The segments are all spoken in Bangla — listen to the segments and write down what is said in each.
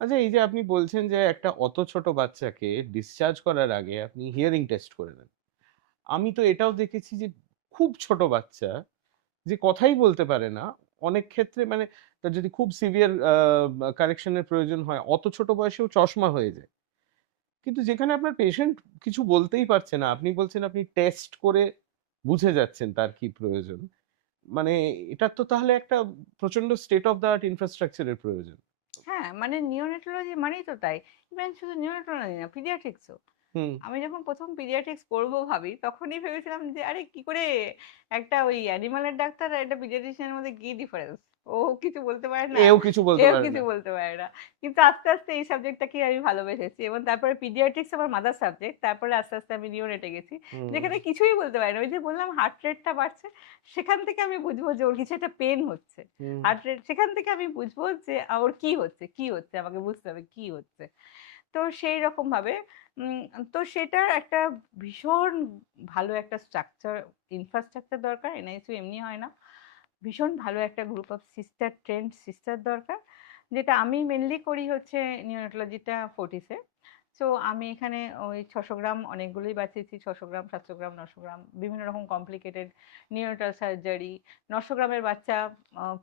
আচ্ছা, এই যে আপনি বলছেন যে একটা অত ছোট বাচ্চাকে ডিসচার্জ করার আগে আপনি হিয়ারিং টেস্ট করে নেন। আমি তো এটাও দেখেছি যে খুব ছোট বাচ্চা যে কথাই বলতে পারে না, অনেক ক্ষেত্রে মানে তার যদি খুব সিভিয়ার কারেকশন এর প্রয়োজন হয়, অত ছোট বয়সেও চশমা হয়ে যায়। কিন্তু যেখানে আপনার পেশেন্ট কিছু বলতেই পারছে না, আপনি বলছেন আপনি টেস্ট করে বুঝে যাচ্ছেন তার কি প্রয়োজন। মানে এটার তো তাহলে একটা প্রচন্ড state of the art infrastructure এর প্রয়োজন। হ্যাঁ, মানে নিওনেটোলজি মানেই তো তাই। ইভেন শুধু নিওনেটোলজি না, পিডিয়াট্রিক্সও। হুম। আমি যখন ১ম পিডিয়াট্রিক্স পড়বো ভাবি, তখনই ভেবেছিলাম যে আরে কি করে একটা ওই অ্যানিমালের ডাক্তার আর একটা পিডিয়াট্রিশিয়ানের মধ্যে কি ডিফারেন্স? ও কিছু বলতে পারে না, এও কিছু বলতে এও পারে কিছু না। বলতে পারে না। কিন্তু আস্তে, আস্তে এই সাবজেক্টটাকে আমি ভালোবেসেছি এবং তারপরে পিডিয়াট্রিক্স আমার মাদার সাবজেক্ট। তারপরে আস্তে, আস্তে আমি নিওনেটে গেছি। হুম, যেখানে কিছুই বলতে পারে না। ওই যে বললাম হার্ট রেটটা বাড়ছে, সেখান থেকে আমি বুঝবো যে ওর কিছু একটা পেইন হচ্ছে। হুম। হার্ট রেট সেখান থেকে আমি বুঝবো যে ওর কি হচ্ছে, কি হচ্ছে? আমাকে বুঝতে হবে কি হচ্ছে। তো সেই রকম ভাবে উম তো সেটার একটা ভীষণ ভালো একটা ইনফ্রাস্ট্রাকচার দরকার। এনআইসিইউ এমনি হয় না। ভীষণ ভালো একটা গ্রুপ অফ ট্রেন্ড সিস্টার দরকার। যেটা আমি মেইনলি করি হচ্ছে নিওনাটোলজিটা ফোর্টিসে। সো আমি এখানে ওই ৬০০ গ্রাম অনেকগুলোই বাঁচিয়েছি। ৬০০ গ্রাম, ৭০০ গ্রাম, ৯০০ গ্রাম বিভিন্ন রকম কমপ্লিকেটেড নিওনাটাল সার্জারি। ৯০০ গ্রামের বাচ্চা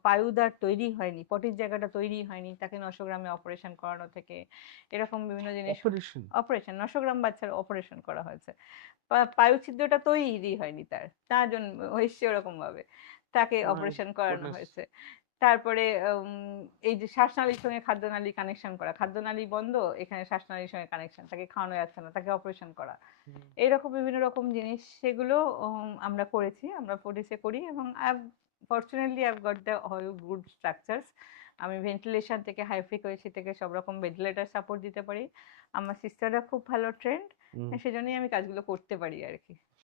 পায়ুদার তৈরি হয়নি, পটির জায়গাটা তৈরি হয়নি। তাকে ৯০০ গ্রামে অপারেশন করানো থেকে এরকম বিভিন্ন জিনিস অপারেশন? অপারেশন ৯০০ গ্রাম বাচ্চার অপারেশন করা হয়েছে। পায়ুছিদ্রটা তৈরি হয়নি তার জন্য হয়েছে ওরকমভাবে। তাকে মাই অপারেশন করানো গুডনেস! হয়েছে। তারপরে এই যে শ্বাসনালীর সঙ্গে খাদ্যনালী কানেকশন করা। খাদ্যনালী বন্ধ, এখানে শ্বাসনালীর সঙ্গে কানেকশন। তাকে খাওয়ানো যাচ্ছে না, তাকে অপারেশন করা। হুম। এইরকম বিভিন্ন রকম জিনিস সেগুলো আমরা করেছি। আমরা ফোর্টিসে করি এবং fortunately I have got the all good structures. আমি ভেন্টিলেশন থেকে হাই ফ্রিকোয়েন্সি থেকে সব রকম ভেন্টিলেটর সাপোর্ট দিতে পারি। আমার সিস্টাররা খুব ভালো ট্রেন্ড। হুম। সেজন্যই আমি কাজগুলো করতে পারি আরকি।